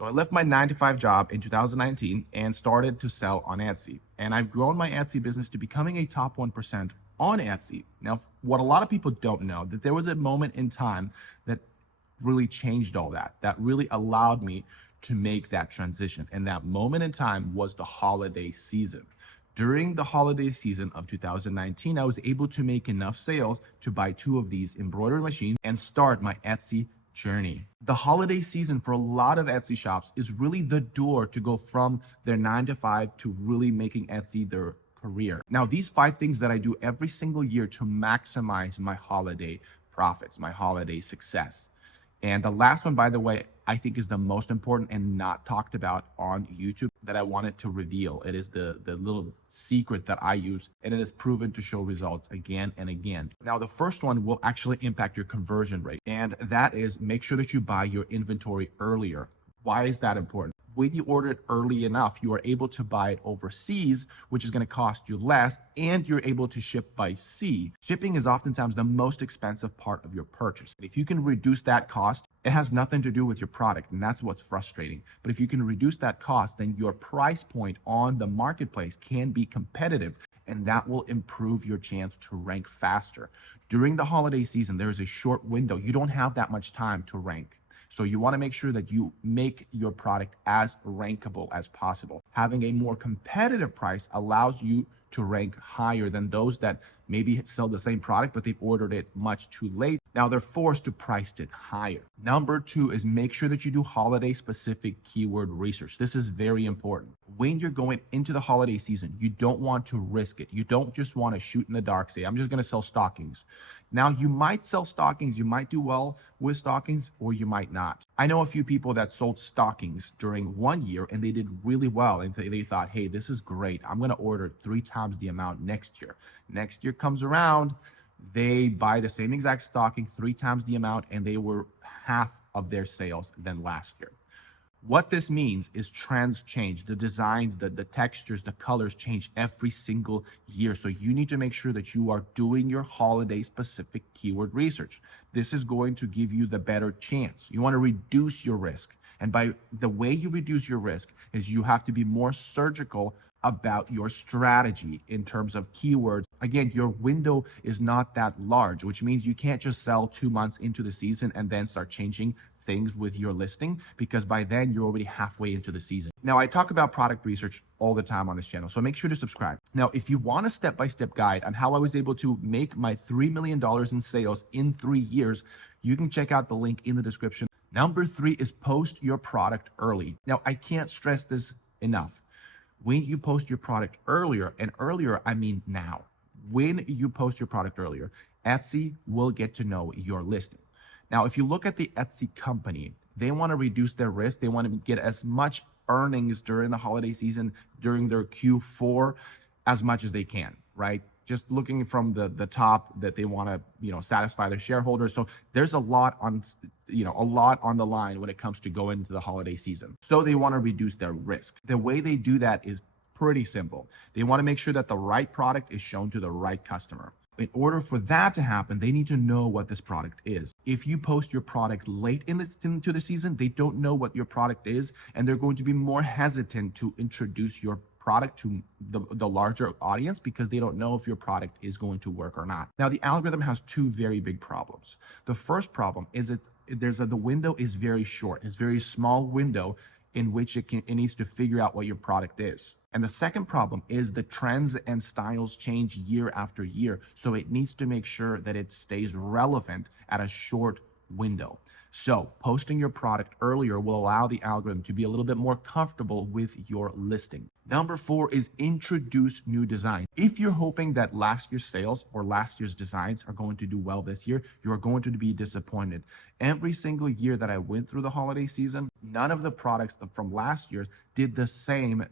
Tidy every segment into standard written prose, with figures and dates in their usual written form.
So I left my 9-to-5 job in 2019 and started to sell on Etsy. And I've grown my Etsy business to becoming a top 1% on Etsy. Now, what a lot of people don't know, that there was a moment in time that really changed all that, that really allowed me to make that transition. And that moment in time was the holiday season. During the holiday season of 2019, I was able to make enough sales to buy 2 of these embroidery machines and start my Etsy journey. The holiday season for a lot of Etsy shops is really the door to go from their 9-to-5 to really making Etsy their career. Now, these 5 things that I do every single year to maximize my holiday profits, my holiday success. And the last one, by the way, I think is the most important and not talked about on YouTube that I wanted to reveal. It is the little secret that I use, and it has proven to show results again and again. Now, the first one will actually impact your conversion rate, and that is make sure that you buy your inventory earlier. Why is that important? When you order it early enough, you are able to buy it overseas, which is going to cost you less, and you're able to ship by sea. Shipping is oftentimes the most expensive part of your purchase. If you can reduce that cost, it has nothing to do with your product, and that's what's frustrating. But if you can reduce that cost, then your price point on the marketplace can be competitive, and that will improve your chance to rank faster. During the holiday season, there's a short window. You don't have that much time to rank. So you want to make sure that you make your product as rankable as possible. Having a more competitive price allows you to rank higher than those that maybe sell the same product, but they've ordered it much too late. Now they're forced to price it higher. Number 2 is make sure that you do holiday specific keyword research. This is very important. When you're going into the holiday season, you don't want to risk it. You don't just want to shoot in the dark, say, I'm just going to sell stockings. Now, you might sell stockings, you might do well with stockings, or you might not. I know a few people that sold stockings during one year and they did really well, and they thought, hey, this is great. I'm going to order 3 times the amount next year. Next year comes around, they buy the same exact stocking 3 times the amount, and they were half of their sales than last year. What this means is trends change, the designs, the textures, the colors change every single year. So you need to make sure that you are doing your holiday specific keyword research. This is going to give you the better chance. You want to reduce your risk. And by the way you reduce your risk is you have to be more surgical about your strategy in terms of keywords. Again, your window is not that large, which means you can't just sell 2 months into the season and then start changing things with your listing, because by then you're already halfway into the season. Now, I talk about product research all the time on this channel, so make sure to subscribe. Now, if you want a step-by-step guide on how I was able to make my $3 million in sales in 3 years, you can check out the link in the description. Number 3 is post your product early. Now, I can't stress this enough. When you post your product earlier, and earlier, I mean now, when you post your product earlier, Etsy will get to know your listing. Now, if you look at the Etsy company, they want to reduce their risk. They want to get as much earnings during the holiday season, during their Q4, as much as they can, right? Just looking from the top that they want to, satisfy their shareholders. So there's a lot on, a lot on the line when it comes to going into the holiday season. So they want to reduce their risk. The way they do that is pretty simple. They want to make sure that the right product is shown to the right customer. In order for that to happen, they need to know what this product is. If you post your product late into the season, they don't know what your product is, and they're going to be more hesitant to introduce your product to the larger audience because they don't know if your product is going to work or not. Now, the algorithm has 2 very big problems. The first problem is that the window is very short. It's a very small window in which it needs to figure out what your product is. And the second problem is the trends and styles change year after year. So it needs to make sure that it stays relevant at a short window. So posting your product earlier will allow the algorithm to be a little bit more comfortable with your listing. Number 4 is introduce new designs. If you're hoping that last year's sales or last year's designs are going to do well this year, you are going to be disappointed. Every single year that I went through the holiday season, none of the products from last year did the same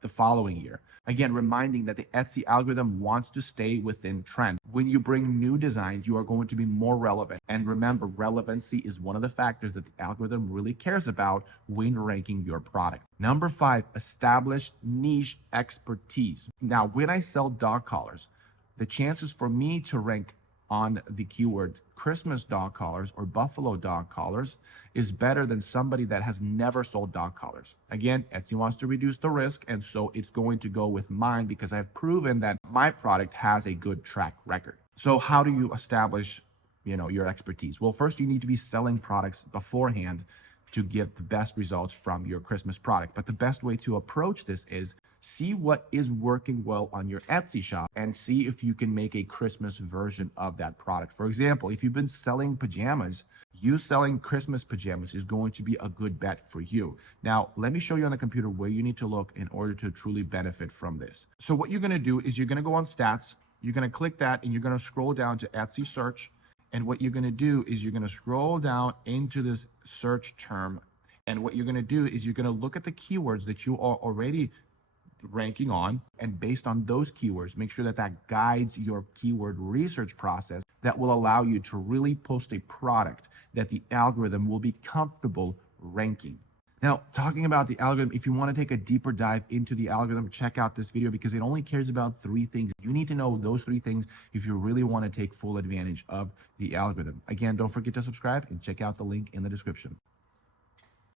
the following year. Again, reminding that the Etsy algorithm wants to stay within trend. When you bring new designs, you are going to be more relevant. And remember, relevancy is one of the factors that the algorithm really cares about when ranking your product. Number 5, establish niche expertise. Now, when I sell dog collars, the chances for me to rank on the keyword Christmas dog collars or buffalo dog collars is better than somebody that has never sold dog collars. Again, Etsy wants to reduce the risk, and so it's going to go with mine because I've proven that my product has a good track record. So how do you establish, your expertise? Well, first you need to be selling products beforehand to get the best results from your Christmas product. But the best way to approach this is see what is working well on your Etsy shop and see if you can make a Christmas version of that product. For example, if you've been selling pajamas, you selling Christmas pajamas is going to be a good bet for you. Now, let me show you on the computer where you need to look in order to truly benefit from this. So what you're going to do is you're going to go on stats, you're going to click that, and you're going to scroll down to Etsy search. And what you're going to do is you're going to scroll down into this search term. And what you're going to do is you're going to look at the keywords that you are already ranking on, and based on those keywords, make sure that that guides your keyword research process that will allow you to really post a product that the algorithm will be comfortable ranking. Now, talking about the algorithm, if you want to take a deeper dive into the algorithm, check out this video because it only cares about 3 things. You need to know those 3 things if you really want to take full advantage of the algorithm. Again, don't forget to subscribe and check out the link in the description.